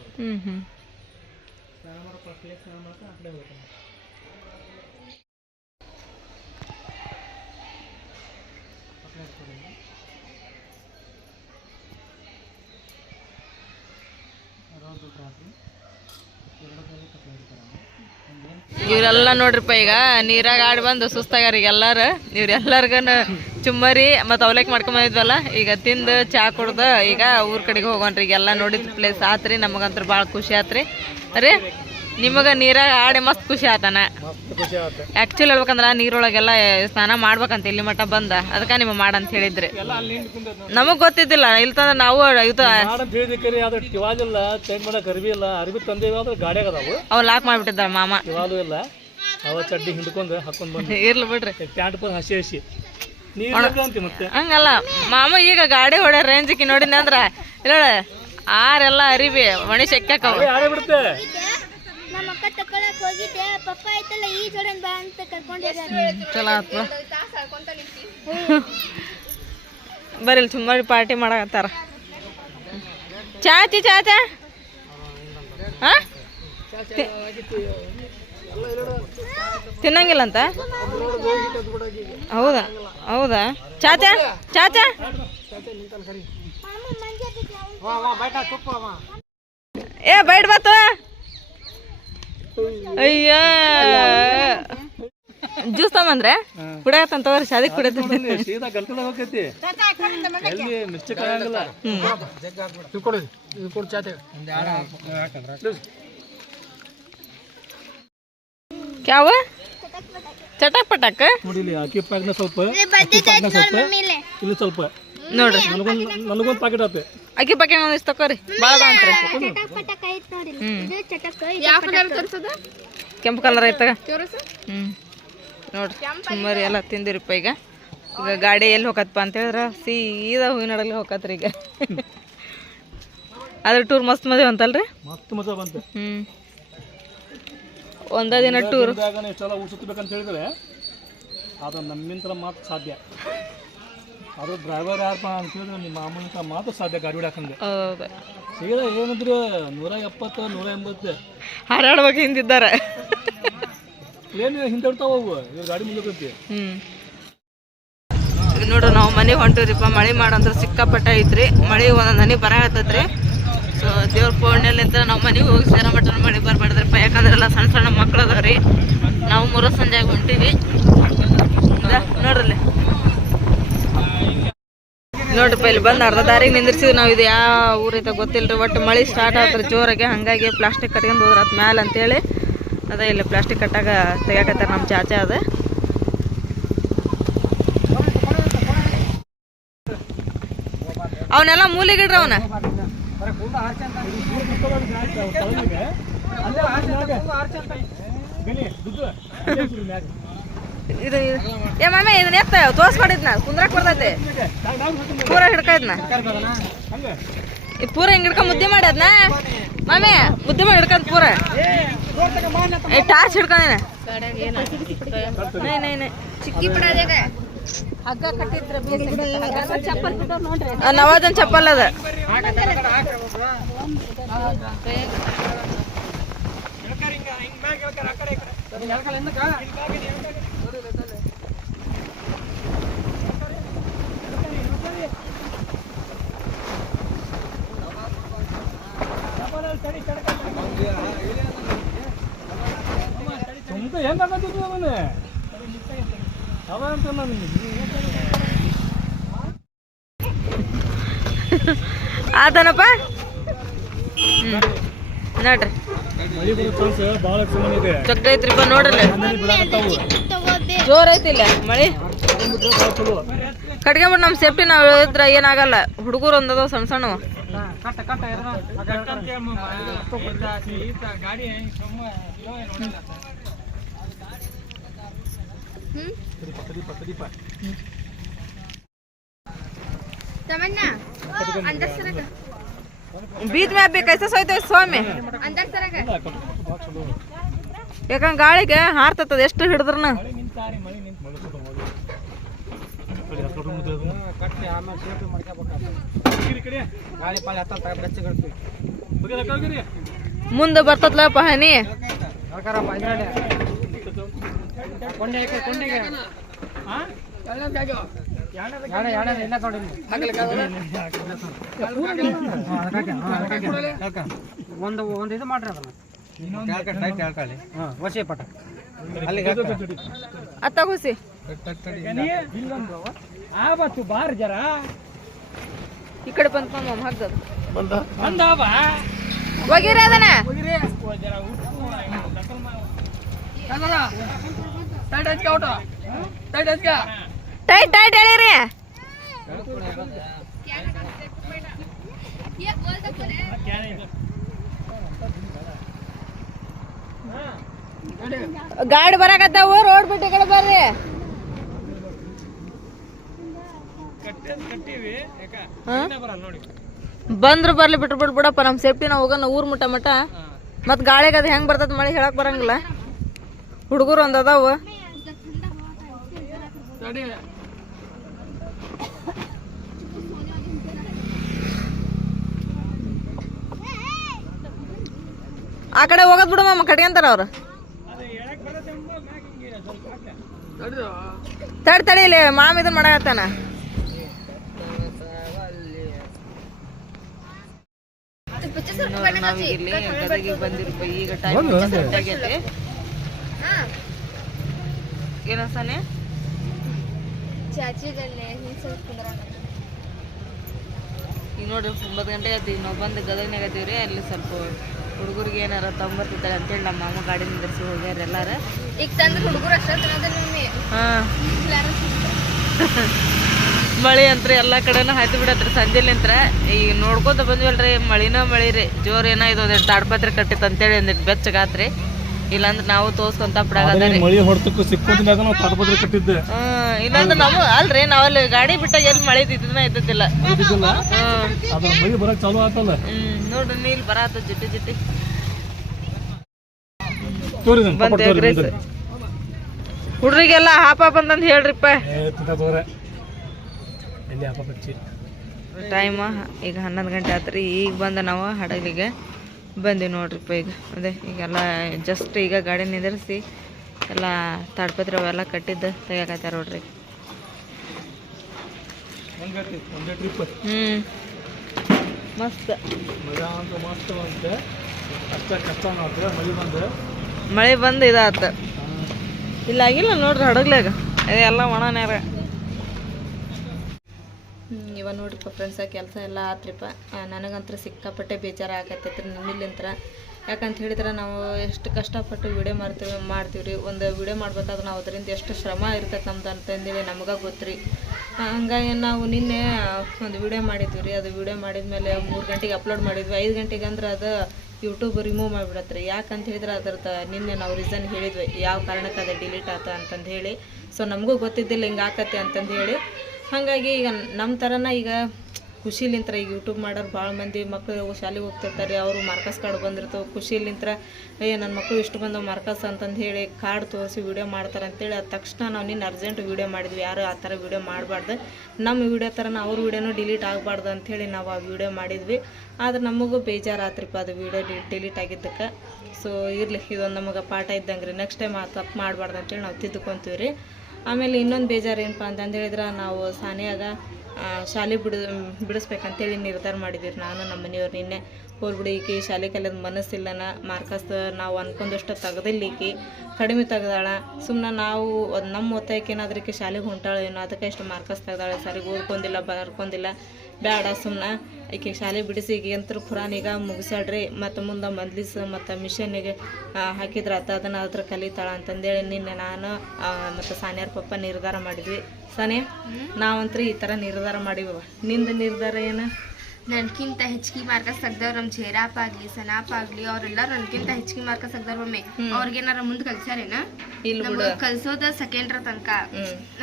ಇವರೆಲ್ಲ ನೋಡ್ರಿಪ್ಪ ಈಗ, ನೀರಾಗ ಆಡಿ ಬಂದು ಸುಸ್ತಾಗ್ಯಾರ ಈಗ ಎಲ್ಲಾರು. ಇವ್ರೆಲ್ಲರಿಗೂ ಚುಮ್ಮರಿ ಮತ್ತು ಅವಲಕ್ಕಿ ಮಾಡ್ಕೊಂಬಂದಿದ್ವಲ್ಲ ಈಗ ತಿಂದು ಚಾ ಕುಡ್ದು ಈಗ ಊರ ಕಡೆಗೆ ಹೋಗೋಣ್ರಿ. ಈಗ ಎಲ್ಲ ನೋಡಿದ ಪ್ಲೇಸ್ ಆತ್ರಿ, ನಮಗಂತೂ ಭಾಳ ಖುಷಿ ಆತ್ರಿ. ರೀ ನಿಮಗ ನೀರಾಗ ಆಡಿ ಮಸ್ತ್ ಖುಷಿ ಆತನ. ಆಕ್ಚುಲಿ ಹೇಳ್ಬೇಕಂದ್ರ ನೀರೊಳಗೆಲ್ಲ ಸ್ನಾನ ಮಾಡ್ಬೇಕಂತ ಇಲ್ಲಿ ಮಟ್ಟ ಬಂದ. ಅದಕ್ಕೆ ನಿಮ್ ಮಾಡಂತ ಹೇಳಿದ್ರಿ. ನಮಗ್ ಗೊತ್ತಿದ್ದಿಲ್ಲ. ಇಲ್ತಂದ್ರ ನಾವು ಅವ್ ಲಾಕ್ ಮಾಡ್ಬಿಟ್ಟಿದ್ದಾರ ಮಾಮ. ಅವ ಚಡ್ಡಿ ಹಿಂಡ್ಕೊಂಡು ಹಾಕೊಂಡ್ ಬಂದು. ಇರ್ಲಿ ಬಿಡ್ರಿ. ಪ್ಯಾಂಟ್ ಪರ್ ಹಸಿ ಹಸಿ. ಹಂಗಲ್ಲ. ಮಾಮ ಈಗ ಗಾಡಿ ಹೊಡೆ ರೇಂಜಿಗೆ ನೋಡಿನ ಅಂದ್ರ ಇಲ್ಲ ಆರೆಲ್ಲ ಅರಿವಿ ಮಣಿ ಬಿಡುತ್ತೆ ನಮ್ಮ ಅಕ್ಕ ತಕೊಳಕ್ ಹೋಗಿದ್ದೆ. ಪಪ್ಪ ಆಯ್ತಲ್ಲ ಈ ಜೋಡನ್ ಬಾ ಅಂತ ಕರ್ಕೊಂಡಿದ್ದಾರೆ ಚಲೋ ಆತ್ಮ ಬರ್ರಿ ಸುಮ್ಮನೆ ಪಾರ್ಟಿ ಮಾಡಕತ್ತಾರ. ಚಾಚಿ ಚಾಚ ತಿನ್ನಂಗಿಲ್ಲ ಅಂತ ಹೌದಾ? ಹೌದಾ? ಚಾಚಾ ಚಾಚಾ ಏ ಬೈಟ್ ಬತ್ತು. ಅಯ್ಯ. ಜ್ಯೂಸ್ ತಗೊಂಡ್ರೆ ಕುಡಿಯತ್ತಂತ ತಗೋರಿ ಶಾದಿ ಕುಡಿಯತ್ತ ಸೀದಾ ಹೋಗೈತಿ ಎಲ್ಲಿ ಕ್ಯಾವ? ಚಟಕ್ ಪಟಕ್? ನೋಡಿಲಿ ಅಕ್ಕಿ ಪ್ಯಾಕ್ನ ಸ್ವಲ್ಪ ಇಲ್ಲಿ ಸ್ವಲ್ಪ. ನೋಡ್ರಿ. ನನಗೊಂದು ಪ್ಯಾಕೆಟ್ ಆತೆ ಅಕ್ಕಿ ಒಂದು ಒಂದಿಷ್ಟು ತಕೋರಿ ಭಾಳ ಅಂತ್ರಿ. ಚಟಕ್ ಪಟಕ್ ಐತ್ ನೋಡಿ ಇದು ಚಟಕ್ ಇದು ಕೆಂಪು ಕಲರ್ ಐತಗ ಹ್ಞೂ ನೋಡ್ರಿ ಸುಮ್ಮರಿ ಎಲ್ಲ ತಿಂದಿರಿಪ್ಪ ಈಗ. ಈಗ ಗಾಡಿ ಎಲ್ಲಿ ಹೋಗತ್ತಪ್ಪ ಅಂತ ಹೇಳಿದ್ರೆ ಸೀದಾ ಹೂವಿನ ಹಡಗಲಿ ಹೋಗತ್ರಿ ಈಗ ಅದ್ರ ಟೂರ್ ಮಸ್ತ್ ಮದುವೆ ಅಂತಲ್ರಿ ಮಸ್ತ್ ಮಜಾ ಬಂತು. ಹ್ಮ್. ಒಂದ ದಿನ ಟೂರ್ ಇಷ್ಟೆಲ್ಲ ಊಟ ಸುತ್ತಬೇಕಂತ ಹೇಳಿದ್ರೆ ಅದು ನಮ್ಮಿಂದ ಮಾತ್ರ ಸಾಧ್ಯ. ಅದು ಡ್ರೈವರ್ ಯಾರಪ್ಪ ಅಂತ ಹೇಳಿದ್ರೆ ನಿಮ್ಮ ಮಾಮೂಲಿಂದ ಮಾತ್ರ ಸಾಧ್ಯ ಗಾಡಿ ಹೊಡ್ಯಾಕಂದ್ರೆ ಹೌದು. ಸೀದಾ ಏನಂದ್ರೆ ನೂರ ಎಪ್ಪತ್ತು ನೂರ ಎಂಬತ್ತು. ಹಾರಾಡುವಾಗ ಹಿಂದಿದ್ದಾರೆ. ಏನು ಹಿಂದಿಡ್ತಾವ ಅವು? ಇವ್ರು ಗಾಡಿ ಮುಂದೆ ಹ್ಞೂ ನೋಡ್ರಿ ನಾವು ಮನೆ ಹೊಂಟಿವ್ರಿಪ್ಪ ಮಳೆ ಮಾಡಂತ್ರ ಸಿಕ್ಕಾಪಟ್ಟ ಐತ್ರಿ. ಮಳೆ ಒಂದೊಂದು ಹನಿ ಬರ ಹತ್ತತ್ರಿ ಸೊ ದೇವ್ರ ಪೌರ್ಣಿಮೆಲಿಂದ ನಾವು ಮನೆಗೆ ಹೋಗಿ ಸೇರ ಮಟ್ಟ ಮಳೆ ಬರಬಾರ್ದ್ರಪ್ಪ. ಯಾಕಂದ್ರೆ ಎಲ್ಲ ಸಣ್ಣ ಸಣ್ಣ ಮಕ್ಳು ಅದಾವ್ರಿ ನಾವು ಮೂರು ಸಂಜೆಗೆ ಹೊಂಟಿವಿ. ನೋಡ್ರಲ್ಲಿ. ನೋಡ್ರಿಪ್ಪ, ಇಲ್ಲಿ ಬಂದು ಅರ್ಧ ದಾರಿಗೆ ನಿಂದಿರ್ಸಿದ್ವಿ ನಾವು. ಇದು ಯಾವ ಊರೈತೆ ಗೊತ್ತಿಲ್ರಿ, ಒಟ್ಟು ಮಳೆ ಸ್ಟಾರ್ಟ್ ಆತ್ರಿ ಜೋರಾಗಿ. ಹಂಗಾಗಿ ಪ್ಲಾಸ್ಟಿಕ್ ಕಟ್ಕೊಂಡು ಹೋದ್ರ ಅತ್ ಮ್ಯಾಲ ಅಂತೇಳಿ. ಅದೇ ಇಲ್ಲಿ ಪ್ಲಾಸ್ಟಿಕ್ ಕಟ್ಟಾಗ ತೆಗಿಯಾಕತ್ತಾರ ನಮ್ಮ ಚಾಚಾ ಅದ. ಅವನ್ನೆಲ್ಲ ಮೂಲಿಗಿಡ್ರಿ ಅವನ. ಇದು ಏ ಮಾಮೆ ಇದನ್ನ ಎತ್ತ ತೋರ್ಸ್ಕೊಡಿದ್ನ ಕುಂದ್ರಕ್ ಬರ್ತೈತೆ. ಪೂರ ಹಿಡ್ಕೈದ್ನ ಈ ಪೂರ ಹಿಂಗ್ ಹಿಡ್ಕೊಂಡ್ ಮುದ್ದೆ ಮಾಡ್ಯದ್ನ ಮಾಮೆ ಮುದ್ದೆ ಮಾಡಿ ಹಿಡ್ಕೊಂಡ್ ಪೂರ. ಟಾರ್ಚ್ ಹಿಡ್ಕೊಂಡಿನ. ನೈ ನೈ ನೈ. ಚಿಕ್ಕಿ ಬಿಡೋದಾಗ ಹಗ್ಗ ಕಟ್ಟಿದ್ರ ನವಾಜನ್ ಚಪ್ಪಲ್ ಅದ. ಹೆಂಗ್ ಆಗತ್ತಿದ್ವಿ ಅವನು ಅವ ಅಂತ ನನಗೆ ಆತನಪ್ಪ ಹ್ಮ್ ನೋಡ್ರಿ ಜಗ್ಗ ಐತ್ರಿಪ್ಪ ನೋಡ್ರಿ. ಜೋರ್ ಐತಿಲ್ಲ ಮಳಿ? ನಮ್ ಕಟ್ಕೊಂಬಿಟ್ಟು ನಮ್ಮ ಸೇಫ್ಟಿ ನಾವ್ ಹೇಳಿದ್ರ ಏನಾಗಲ್ಲ. ಹುಡುಗರು ಒಂದದ ಸಣ್ಣ ಸಣ್ಣ ತಮಣ್ಣ ಬೀದ್ ಮ್ಯಾಗ ಬೇಕೈತೆ ಸೋಯ್ತೈತೆ ಸ್ವಾಮಿ ಚಲೋ ಯಾಕಂದ್ರೆ ಗಾಳಿಗೆ ಹಾರ್ತದ ಎಷ್ಟು ಹಿಡಿದ್ರನ ಮುಂದ ಸ್ವಲ್ಪ ಮಳೆ. ಕಡೆ ಆ ಕಡೆ ಮುಂದೆ ಅದು. ಈ ಕಡೆ. ಹೋಗಿ ಆ ಒಂದು ಒಂದು ಇದು ಮಾಡ್ರಿ ಅದನ್ನ. ವಶಿ ಪಟ. ಅತ್ತ ಹುಸಿ ಆವತ್ತು ಬಾರ್ ಜರ. ಈ ಕಡೆ ಬಂತ ಹಗ್ಗದು ಹಗ್ಗದ ಬಂದಾವ? ಒಗಿರಿ ಅದನ್ನ. ಟೈಟ್ ಟೈಟ್ ಹೇಳಿರಿ ಗಾಡಿ ಬರಾಕತ್ತಾವ, ರೋಡ್ ಬಿಟ್ಟು ಕಡೆ ಬರ್ರಿ? ಬಂದ್ರು ಬರ್ಲಿ, ಬಿಟ್ರು ಬಿಡ್ ಬಿಡಪ್ಪ ನಮ್ಮ ಸೇಫ್ಟಿ ನಾವು ಹೋಗೋಣ, ಊರ್ ಮುಟ್ಟ ಮಟ ಮತ್ ಗಾಳಿಗೆ ಅದು ಹೆಂಗ್ ಬರ್ತದ ಮಳೆ ಹೇಳಕ್ ಬರಂಗಿಲ್ಲ. ಹುಡುಗರು ಒಂದ್ ಅದಾವು. ಆ ಕಡೆ ಹೋಗೋದ್ ಬಿಡು ಮಾಮ ಕಟ್ಕೊಂತಾರ ಅವ್ರು. ತಡಿ ತಡಿ ಇಲ್ಲಿ, ಮಾಮ ಇದನ್ ಮಾಡಕತ್ತಾನ. ಈಗ ಟೈಮ್ ಆಗೈತೆ ನೋಡ್ರಿ ಒಂಬತ್ತು ಗಂಟೆ ಆಯ್ತು ನಾವು ಬಂದು ಗದಗ್ನಾಗ ಅಲ್ಲಿ ಸ್ವಲ್ಪ ಹುಡುಗರಿಗೆ ಏನಾರ ತೊಂಬರ್ತಿದ್ದಾರೆ ಅಂತೇಳಿ ನಮ್ಮ ಮಾಮ ಗಾಡಿ ನಿಂದಿರ್ಸಿ ಹೋಗ್ಯಾರ ಎಲ್ಲಾರ. ಈಗ ತಂದ್ರೆ ಹುಡುಗರು ಅಷ್ಟೇ ಹಾಂ. ಮಳೆ ಅಂತ್ರ ಎಲ್ಲ ಕಡೆನೂ ಹಾಯ್ತು ಬಿಡತ್ರಿ ಸಂಜೆಲಿಂತ್ರ ಈಗ ನೋಡ್ಕೊಂತ ಬಂದ್ವಲ್ರಿ ಮಳಿನ ಮಳಿ ರೀ ಜೋರ್ ಏನೋ ಇದು ಒಂದಿಟ್ಟು ತಾಡ್ಪತ್ರೆ ಕಟ್ಟಿತ್ತು ಅಂತೇಳಿ ಒಂದಿಟ್ಟು ಬೆಚ್ಚಗಾತ್ರಿ ಇಲ್ಲಾಂದ್ರೆ ನಾವು ತೋರ್ಸ್ಕೊಂತ ಬಿಡಾಗದ ಮಳಿ ಹೊಡ್ತಕ್ಕೂ ಸಿಕ್ಕೋದ್ಮ್ಯಾಗ ನಾವು ತಾಡ್ಪತ್ರೆ ಕಟ್ಟಿದ್ದೆ. ಹ್ಮ್ ಇಲ್ಲಾಂದ್ರೆ ನಾವು ಅಲ್ರಿ ನಾವಲ್ಲಿ ಗಾಡಿ ಬಿಟ್ಟಾಗ ಎಲ್ಲಿ ಮಳೆ ಇದ್ದಿದ್ದನ್ನ ಇದ್ದಿದ್ದಿಲ್ಲ ಇದ್ದಿದ್ದಿಲ್ಲ ಹ್ಮ್ ಅದ್ರ ಮಳಿ ಬರಕ್ ಚಾಲು ಆತಲ್ಲ. ಹ್ಮ್. ನೋಡ್ರಿ ನೀಲ್ ಬರಾತ ಜಿಟ್ಟಿ ಜಿಟ್ಟಿ. ಹುಡ್ರಿಗೆಲ್ಲ ಹಾಪ ಬಂದಂತ ಹೇಳ್ರಿಪ್ಪ. ಟೈಮ್ ಈಗ ಹನ್ನೊಂದು ಗಂಟೆ ಆತ್ರಿ ಈಗ ಬಂದ ನಾವು ಹಡಗಲಿಗೆ ಬಂದೀವಿ ನೋಡ್ರಿಪ್ಪ ಈಗ ಅದೇ ಈಗೆಲ್ಲ ಜಸ್ಟ್ ಈಗ ಗಾಡಿ ನಿಂದಿರಿಸಿ ಎಲ್ಲ ತಾಡ್ಪತ್ರೆ ಅವೆಲ್ಲ ಕಟ್ಟಿದ್ದು ತೆಗಿಯಕತ್ತಾರ ನೋಡ್ರಿ. ಹ್ಞೂ ಮಸ್ತ್. ಮಜಾ ಅಂತ ಮಸ್ತ್ ಅಂತ ಕಷ್ಟ ಕಷ್ಟ ಮಾಡ್ತಾರೆ ಮಳಿ ಬಂದು ಮಳೆ ಬಂದು ಇದಾತ. ಇಲ್ಲ ಆಗಿಲ್ಲ ನೋಡ್ರಿ ಹಡಗ್ಲಾಗ ಎಲ್ಲ ಒಣ ನೇರ. ಇವ ನೋಡ್ರಿಪ್ಪ ಫ್ರೆಂಡ್ಸ ಕೆಲಸ ಎಲ್ಲ ಆತ್ರಿಪ್ಪ. ನನಗಂತ್ರ ನನಗಂತೂ ಸಿಕ್ಕಾಪಟ್ಟೆ ಬೇಜಾರು ಆಗತ್ತೈತ್ರಿ ನಿಮ್ಮಿಲ್ಲಿಂತ್ರ. ಯಾಕಂತ ಹೇಳಿದ್ರೆ ನಾವು ಎಷ್ಟು ಕಷ್ಟಪಟ್ಟು ವಿಡಿಯೋ ಮಾಡ್ತೀವಿ ಮಾಡ್ತೀವಿ ರೀ ಒಂದು ವಿಡಿಯೋ ಮಾಡ್ಬೇಕಾದ್ರೆ ನಾವು ಅದರಿಂದ ಎಷ್ಟು ಶ್ರಮ ಇರ್ತೈತೆ ನಮ್ದು ಅಂತಂದೇಳಿ ನಮ್ಗೆ ಗೊತ್ತು ಆ, ಹಂಗಾಗಿ ನಾವು ನಿನ್ನೆ ಒಂದು ವಿಡಿಯೋ ಮಾಡಿದ್ವಿ ರೀ. ಅದು ವಿಡಿಯೋ ಮಾಡಿದ್ಮೇಲೆ ಮೂರು ಗಂಟೆಗೆ ಅಪ್ಲೋಡ್ ಮಾಡಿದ್ವಿ. ಐದು ಗಂಟೆಗೆ ಅಂದ್ರೆ ಅದು ಯೂಟ್ಯೂಬ್ ರಿಮೂವ್ ಮಾಡಿಬಿಡತ್ರಿ. ಯಾಕಂತ ಹೇಳಿದ್ರೆ ಅದ್ರದ್ದು ನಿನ್ನೆ ನಾವು ರೀಸನ್ ಹೇಳಿದ್ವಿ. ಯಾವ ಕಾರಣಕ್ಕೆ ಅದು ಡಿಲೀಟ್ ಆತ ಅಂತಂದು ಹೇಳಿ. ಸೊ ನಮಗೂ ಗೊತ್ತಿದ್ದಿಲ್ಲ ಹಿಂಗೆ ಆಕತ್ತೆ ಅಂತಂದು ಹೇಳಿ. ಹಾಗಾಗಿ ಈಗ ನಮ್ಮ ಥರನ ಈಗ ಖುಷಿಲಿಂತ್ರ ಈಗ ಯೂಟ್ಯೂಬ್ ಮಾಡೋರು ಭಾಳ ಮಂದಿ ಮಕ್ಕಳು ಶಾಲೆಗೆ ಹೋಗ್ತಿರ್ತಾರೆ, ಅವರು ಮಾರ್ಕಸ್ ಕಾರ್ಡ್ ಬಂದಿರ್ತವೆ. ಖುಷಿಲಿಂತ್ರ, ಏ ನನ್ನ ಮಕ್ಕಳು ಇಷ್ಟು ಬಂದವು ಮಾರ್ಕಸ್ ಅಂತಂದು ಹೇಳಿ ಕಾರ್ಡ್ ತೋರಿಸಿ ವೀಡಿಯೋ ಮಾಡ್ತಾರೆ ಅಂತೇಳಿ ಅದ ತಕ್ಷಣ ನಾವು ನಿನ್ನ ಅರ್ಜೆಂಟ್ ವೀಡಿಯೋ ಮಾಡಿದ್ವಿ. ಯಾರು ಆ ಥರ ವಿಡಿಯೋ ಮಾಡಬಾರ್ದು. ನಮ್ಮ ವಿಡಿಯೋ ಥರನ ಅವ್ರ ವೀಡಿಯೋನೂ ಡಿಲೀಟ್ ಆಗಬಾರ್ದು ಅಂಥೇಳಿ ನಾವು ಆ ವೀಡಿಯೋ ಮಾಡಿದ್ವಿ. ಆದ್ರೆ ನಮಗೂ ಬೇಜಾರಾತ್ರಿಪ್ಪ ಅದು ವಿಡಿಯೋ ಡಿಲೀಟ್ ಆಗಿದ್ದಕ್ಕೆ. ಸೊ ಇರಲಿ, ಇದೊಂದು ನಮಗೆ ಪಾಠ ಇದ್ದಂಗೆ ರೀ ನೆಕ್ಸ್ಟ್ ಟೈಮ್ ಆ ತಪ್ಪು ಮಾಡಬಾರ್ದು ಅಂತೇಳಿ ನಾವು ತಿದ್ದುಕೊತೀವಿ ರೀ ಆಮೇಲೆ ಇನ್ನೊಂದು ಬೇಜಾರು ಏನಪ್ಪ ಅಂತಂದು ಹೇಳಿದ್ರೆ, ನಾವು ಸಾನ್ಯಾಗ ಶಾಲೆ ಬಿಡ ಬಿಡಿಸ್ಬೇಕಂತೇಳಿ ನಿರ್ಧಾರ ಮಾಡಿದ್ದೀವಿ ನಾನು ನಮ್ಮ ಮನೆಯವ್ರು ನಿನ್ನೆ ಹೋಗ್ಬಿಡಿ ಈಕಿ ಶಾಲೆ ಕಲಿಯೋದು ಮನಸ್ಸಿಲ್ಲನ ಮಾರ್ಕಸ್ ನಾವು ಅನ್ಕೊಂಡಷ್ಟು ತೆಗ್ದಿಲ್ಲ ಈಕಿ ಕಡಿಮೆ ತೆಗ್ದಾಳ. ಸುಮ್ಮನೆ ನಾವು ನಮ್ಮ ಒತ್ತಾಯಕ್ಕೆ ಏನಾದ್ರೂ ಈಕಿ ಶಾಲೆಗೆ ಹೊಂಟಾಳ ಏನೋ ಅದಕ್ಕೆ ಇಷ್ಟು ಮಾರ್ಕಸ್ ತೆಗ್ದಾಳೆ. ಸರಿಗೆ ಓದ್ಕೊಂಡಿಲ್ಲ ಬರ್ಕೊಂಡಿಲ್ಲ ಬೇಡ ಸುಮ್ಮನೆ ಈಕೆ ಶಾಲೆ ಬಿಡಿಸಿ ಈಗ ಯಂತ್ರ ಖುರಾನ್ ಈಗ ಮುಗಿಸಾಡ್ರಿ ಮತ್ತು ಮುಂದೆ ಮಂದ್ಲಿಸ್ ಮತ್ತು ಮಿಷನ್ನಿಗೆ ಹಾಕಿದ್ರ ಆತ ಅದನ್ನು ಅದ್ರ ಕಲಿತಾಳ ಅಂತಂದೇಳಿ ನಿನ್ನೆ ನಾನು ಮತ್ತು ಸಾನ್ಯಾರ ಪಪ್ಪ ನಿರ್ಧಾರ ಮಾಡಿದ್ವಿ. ಸಾನಿಯಾ ನಾವಂತ್ರಿ ಈ ಥರ ನಿರ್ಧಾರ ಮಾಡಿವ ನಿಂದು ನಿರ್ಧಾರ ಏನು? ನನ್ಕಿಂತ ಹೆಚ್ಚಿಗೆ ಮಾರ್ಕಸ್ ತೆಗ್ದವ್ರು ನಮ್ಮ ಜೇರಾಪ್ ಆಗ್ಲಿ ಸನಾಪ್ ಆಗ್ಲಿ ಅವ್ರೆಲ್ಲಾರು ನನ್ಕಿಂತ ಹೆಚ್ಚಿಗೆ ಮಾರ್ಕಸ್ ತೆಗ್ದವ್ರ ಮಮ್ಮಿ ಅವ್ರಿಗೇನಾರ ಮುಂದ್ ಕಲ್ಸಾರೇನ ನಮಗ್ ಕಲ್ಸೋದ ಸೆಕೆಂಡ್ರ ತನಕ.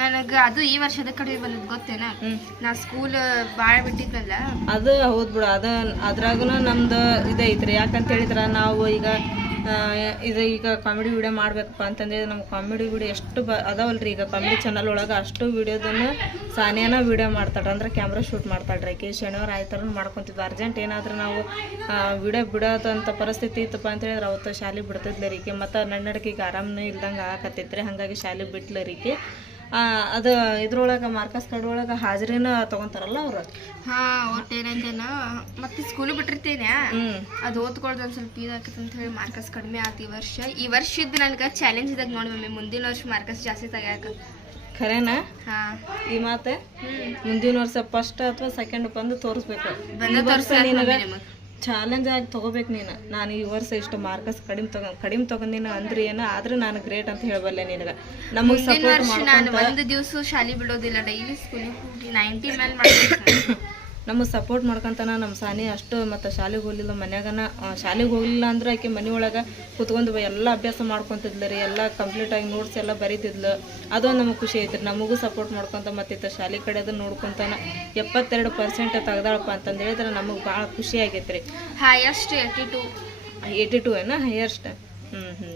ನನಗ ಅದು ಈ ವರ್ಷದ ಕಡೆ ಬಂದ್ ಗೊತ್ತೇನ? ನಾ ಸ್ಕೂಲ್ ಬಾಳ ಬಿಟ್ಟಿದ್ನಲ್ಲ. ಅದು ಹೌದ್ ಬಿಡ. ಅದ ಅದ್ರಾಗನ ನಮ್ದು ಇದೈತ್ರಿ. ಯಾಕಂತ ಹೇಳಿದ್ರ ನಾವು ಈಗ ಇದು ಈಗ ಕಾಮಿಡಿ ವೀಡಿಯೋ ಮಾಡಬೇಕಪ್ಪ ಅಂತಂದ್ರೆ ನಮ್ಮ ಕಾಮಿಡಿ ವೀಡಿಯೋ ಎಷ್ಟು ಬ, ಅದಾವಲ್ರಿ ಈಗ ಕಾಮಿಡಿ ಚಾನಲ್ ಒಳಗೆ ಅಷ್ಟು ವೀಡಿಯೋದನ್ನು ಸಾನಿಯಾನ ವಿಡಿಯೋ ಮಾಡ್ತಾಳ್ರಿ. ಅಂದ್ರೆ ಕ್ಯಾಮ್ರಾ ಶೂಟ್ ಮಾಡ್ತಾಳ್ರಿ. ಆಕೆ ಶನಿವಾರ ಆಯ್ತಾರ ಮಾಡ್ಕೊತಿದ್ವಿ. ಅರ್ಜೆಂಟ್ ಏನಾದರೂ ನಾವು ವೀಡಿಯೋ ಬಿಡೋದಂಥ ಪರಿಸ್ಥಿತಿ ಇತ್ತಪ್ಪ ಅಂತ ಹೇಳಿದ್ರೆ ಅವತ್ತು ಶಾಲೆ ಬಿಡ್ತಿದ್ಲ ರೀಕೆ ಮತ್ತು ನನ್ನಡಕ್ಕೆ ಈಗ ಆರಾಮನೂ ಇಲ್ದಂಗೆ ಆಗಕತ್ತೈತ್ರಿ. ಹಾಗಾಗಿ ಶಾಲೆ ರೀಕೆ ಅದು ಇದ್ರೊಳಗೆ ಮಾರ್ಕಸ್ ಕಾರ್ಡ್ ಒಳಗೆ ಹಾಜರಿನ ತಗೊಂತಾರಲ್ಲ ಅವ್ರು? ಹಾ ಏನಂತೇನ ಮತ್ತೆ ಸ್ಕೂಲ್ ಬಿಟ್ಟಿರ್ತೇನೆ. ಅದು ಓದ್ಕೊಳ್ದು ಒಂದು ಸ್ವಲ್ಪ ಇದಾಕೈತೆ ಅಂತ ಹೇಳಿ ಮಾರ್ಕಸ್ ಕಡಿಮೆ ಆತು ಈ ವರ್ಷ. ಈ ವರ್ಷ ಇದ್ದು ನನಗೆ ಚಾಲೆಂಜ್ ಇದಾಗ ನೋಡಿ ಮಮ್ಮಿ ಮುಂದಿನ ವರ್ಷ ಮಾರ್ಕಸ್ ಜಾಸ್ತಿ ತಗ್ಯಾಕ. ಖರೇನಾ? ಹಾ. ಈ ಮಾತೆ? ಮುಂದಿನ ವರ್ಷ ಫಸ್ಟ್ ಅಥವಾ ಸೆಕೆಂಡ್ ಬಂದು ತೋರಿಸ್ಬೇಕು. ಚಾಲೆಂಜ್ ಆಗಿ ತೊಗೋಬೇಕು ನೀನು. ನಾನು ಈ ವರ್ಷ ಇಷ್ಟು ಮಾರ್ಕಸ್ ಕಡಿಮೆ ತಗೊ ಕಡಿಮೆ ತಗೊಂಡಿನ ಅಂದ್ರೆ ಏನು ಆದ್ರೆ ನಾನು ಗ್ರೇಟ್ ಅಂತ ಹೇಳಬಲ್ಲೆ ನಿನಗೆ. ನಮಗೆ ಸಪೋರ್ಟ್ ನಾನು ಒಂದು ದಿವಸ ಶಾಲಿ ಬಿಡೋದಿಲ್ಲ. ಡೈಲಿ ಸ್ಕೂಲಿಗೆ ಹೋಗಿ ನೈಂಟಿ ಮೇಲೆ ನಮಗೆ ಸಪೋರ್ಟ್ ಮಾಡ್ಕೊತಾನ ನಮ್ಮ ಸಾನಿ. ಅಷ್ಟು ಮತ್ತು ಶಾಲೆಗೆ ಹೋಗಲಿಲ್ಲ ಮನ್ಯಾಗನ ಶಾಲೆಗೆ ಹೋಗಲಿಲ್ಲ ಅಂದ್ರೆ ಆಕೆ ಮನೆಯೊಳಗೆ ಕುತ್ಕೊಂಡು ಎಲ್ಲ ಅಭ್ಯಾಸ ಮಾಡ್ಕೊತಿದ್ಲು ರೀ. ಎಲ್ಲ ಕಂಪ್ಲೀಟ್ ಆಗಿ ನೋಟ್ಸ್ ಎಲ್ಲ ಬರೀತಿದ್ಲು. ಅದೊಂದು ನಮಗೆ ಖುಷಿ ಐತ್ರಿ. ನಮಗೂ ಸಪೋರ್ಟ್ ಮಾಡ್ಕೊತ ಮತ್ತಿತ್ತು ಶಾಲೆ ಕಡೆ ಅದು ನೋಡ್ಕೊತಾನ ಎಪ್ಪತ್ತೆರಡು ಪರ್ಸೆಂಟ್ ತೆಗ್ದಾಳಪ್ಪ ಅಂತಂದು ಹೇಳಿದ್ರೆ ನಮಗೆ ಭಾಳ ಖುಷಿ ಆಗೈತೆ ರೀ highest eighty two eighty two ಏನ? ಹೈಯೆಸ್ಟ್ ಹ್ಞೂ ಹ್ಞೂ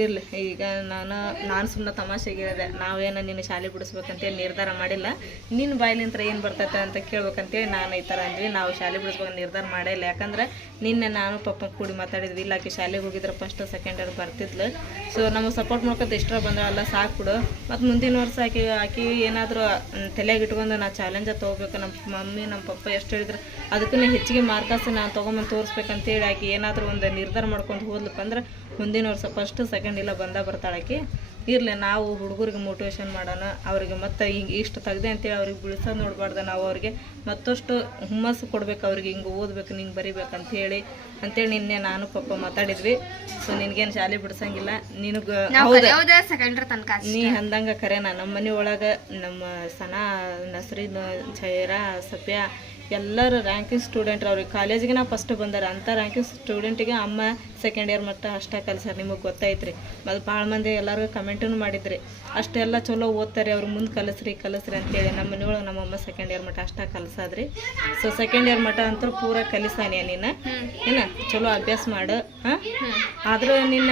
ಇರಲಿ, ಈಗ ನಾನು ನಾನು ಸುಮ್ಮನೆ ತಮಾಷೆಗೆ ಹೇಳಿದೆ ನಾವೇನು ನಿನ್ನ ಶಾಲೆ ಬಿಡಿಸ್ಬೇಕಂತೇಳಿ ನಿರ್ಧಾರ ಮಾಡಿಲ್ಲ. ನಿನ್ನ ಬಾಯ್ಲಿಂತ್ರ ಏನು ಬರ್ತೈತೆ ಅಂತ ಕೇಳ್ಬೇಕಂತೇಳಿ ನಾನು ಈ ಥರ ಅಂದ್ವಿ. ನಾವು ಶಾಲೆ ಬಿಡಿಸ್ಬೇಕು ನಿರ್ಧಾರ ಮಾಡಿಲ್ಲ. ಯಾಕಂದ್ರೆ ನಿನ್ನೆ ನಾನು ಪಪ್ಪ ಕೂಡಿ ಮಾತಾಡಿದ್ವಿ. ಇಲ್ಲ, ಆಕೆ ಶಾಲೆಗೆ ಹೋಗಿದ್ರೆ ಫಸ್ಟ್ ಸೆಕೆಂಡ್ ಇಯರ್ ಬರ್ತಿದ್ಲು. ಸೊ ನಮಗೆ ಸಪೋರ್ಟ್ ಮಾಡ್ಕೊತ ಇಷ್ಟರ ಬಂದ್ರೆ. ಸಾಕು ಬಿಡು. ಮತ್ತು ಮುಂದಿನ ವರ್ಷ ಆಕೆ ಆಕೆ ಏನಾದರೂ ತಲೆಯಾಗಿ ಇಟ್ಕೊಂಡು ನಾ ಚಾಲೆಂಜ ತೊಗೋಬೇಕು. ನಮ್ಮ ಮಮ್ಮಿ ನಮ್ಮ ಪಪ್ಪ ಎಷ್ಟು ಹೇಳಿದ್ರು, ಅದಕ್ಕೂ ಹೆಚ್ಚಿಗೆ ಮಾರ್ಕಸ್ ನಾನು ತೊಗೊಂಬಂದು ತೋರಿಸ್ಬೇಕಂತೇಳಿ ಆಕೆ ಏನಾದರೂ ಒಂದು ನಿರ್ಧಾರ ಮಾಡ್ಕೊಂಡು ಹೋದ್ಲಪ್ಪ ಅಂದ್ರೆ ಮುಂದಿನ ವರ್ಷ ಫಸ್ಟ್ ಸೆಕೆಂಡ್ ಇಲ್ಲ ಬಂದ ಬರ್ತಾಳಕ್ಕೆ ಇರಲಿ ನಾವು ಹುಡುಗರಿಗೆ ಮೋಟಿವೇಶನ್ ಮಾಡೋಣ ಅವರಿಗೆ ಮತ್ತೆ ಹಿಂಗೆ ಇಷ್ಟು ತೆಗ್ದೆ ಅಂತೇಳಿ ಅವ್ರಿಗೆ ಬಿಳ್ಸೋದು ನೋಡಬಾರ್ದು ನಾವು ಅವ್ರಿಗೆ. ಮತ್ತಷ್ಟು ಹುಮ್ಮಸ್ಸು ಕೊಡ್ಬೇಕು ಅವ್ರಿಗೆ ಹಿಂಗೆ ಓದ್ಬೇಕು ನಿಂಗೆ ಬರಿಬೇಕು ಹೇಳಿ ಅಂತೇಳಿ ನಿನ್ನೆ ನಾನು ಪಪ್ಪ ಮಾತಾಡಿದ್ವಿ. ಸೊ ನಿನಗೇನು ಶಾಲೆ ಬಿಡ್ಸಂಗಿಲ್ಲ. ನಿನಗೆ. ನೀ ಅಂದಂಗ ಕರೆನ ನಮ್ಮ ಮನೆ ಒಳಗೆ ನಮ್ಮ ಸನ ನಸ್ರಿನ ಜೈರ ಸಪ್ಯ ಎಲ್ಲರೂ ರ್ಯಾಂಕಿಂಗ್ ಸ್ಟೂಡೆಂಟ್ರು ಅವ್ರಿಗೆ ಕಾಲೇಜಿಗೆ ನಾ ಫಸ್ಟ್ ಬಂದಾರ. ಅಂಥ ರ್ಯಾಂಕಿಂಗ್ ಸ್ಟೂಡೆಂಟಿಗೆ ಅಮ್ಮ ಸೆಕೆಂಡ್ ಇಯರ್ ಮಟ್ಟ ಅಷ್ಟ ಕಲ್ಸಾರ ನಿಮಗೆ ಗೊತ್ತೈತ್ರಿ. ಮತ್ತು ಭಾಳ ಮಂದಿ ಎಲ್ಲರಿಗೂ ಕಮೆಂಟನ್ನು ಮಾಡಿದ್ರಿ. ಅಷ್ಟೆಲ್ಲ ಚಲೋ ಓದ್ತಾರೆ ಅವ್ರು ಮುಂದೆ ಕಲಿಸ್ರಿ ಕಲಿಸ್ರಿ ಅಂತೇಳಿ ನಮ್ಮ ಮನೆಯೊಳಗೆ ನಮ್ಮಮ್ಮ ಸೆಕೆಂಡ್ ಇಯರ್ ಮಟ್ಟ ಅಷ್ಟೇ ಕಲಿಸಾದ್ರಿ. ಸೊ ಸೆಕೆಂಡ್ ಇಯರ್ ಮಟ್ಟ ಅಂತೂ ಪೂರ ಕಲಿಸಾನೆ ನೀನು. ಏನ? ಚಲೋ ಅಭ್ಯಾಸ ಮಾಡು. ಹಾಂ? ಆದರೂ ನಿನ್ನ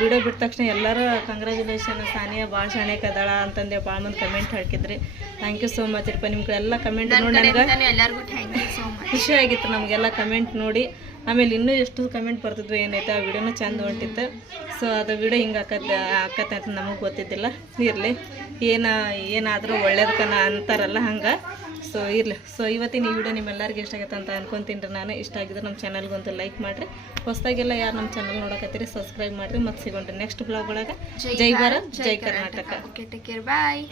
ವಿಡಿಯೋ ಬಿಟ್ಟ ತಕ್ಷಣ ಎಲ್ಲರೂ ಕಂಗ್ರ್ಯಾಚುಲೇಷನ್ ಸಾನಿಯಾ ಭಾಳ ಶಾನೆ ಅದಾಳ ಅಂತಂದೆ ಭಾಳ ಮಂದಿ ಕಮೆಂಟ್ ಹಾಕಿದ್ರಿ. ಥ್ಯಾಂಕ್ ಯು ಸೋ ಮಚ್ ರೀಪ್ಪ ನಿಮ್ಮ ಎಲ್ಲ ಕಮೆಂಟ್ ನೋಡಿ ನನಗೆ ಥ್ಯಾಂಕ್ ಯು ಸೋ ಮಚ್ ಖುಷಿ ಆಗಿತ್ತು ನಮಗೆಲ್ಲ ಕಮೆಂಟ್ ನೋಡಿ. ಆಮೇಲೆ ಇನ್ನೂ ಎಷ್ಟು ಕಮೆಂಟ್ ಬರ್ತಿದ್ವು ಏನೈತೆ ಆ ವಿಡಿಯೋನ ಚಂದ ಹೊಂಟಿತ್ತು. ಸೊ ಅದು ವಿಡಿಯೋ ಹಿಂಗೆ ಆಕತ್ತೆ ಆಕತ್ತೆ ಅಂತ ನಮಗೆ ಗೊತ್ತಿದ್ದಿಲ್ಲ. ಇರಲಿ. ಏನ ಏನಾದರೂ ಒಳ್ಳೇದಕ್ಕನ ಅಂತಾರಲ್ಲ ಹಂಗೆ. ಸೊ ಇರಲಿ. ಸೊ ಇವತ್ತಿನ ಈ ವಿಡಿಯೋ ನಿಮ್ಮೆಲ್ಲರಿಗೂ ಇಷ್ಟ ಆಗತ್ತೆ ಅಂತ ಅನ್ಕೊಂತೀನಿ ರೀ ನಾನು. ಇಷ್ಟ ಆಗಿದ್ರೆ ನಮ್ಮ ಚಾನಲ್ಗೊಂದು ಲೈಕ್ ಮಾಡಿರಿ. ಹೊಸದಾಗೆಲ್ಲ ಯಾರು ನಮ್ಮ ಚಾನಲ್ ನೋಡಕತ್ತೀರಿ ಸಬ್ಸ್ಕ್ರೈಬ್ ಮಾಡಿರಿ. ಮತ್ತೆ ಸಿಗೋಣ್ರಿ ನೆಕ್ಸ್ಟ್ ಬ್ಲಾಗ್ ಒಳಗೆ. ಜೈ ಭಾರತ್ ಜೈ Karnataka. Okay take care bye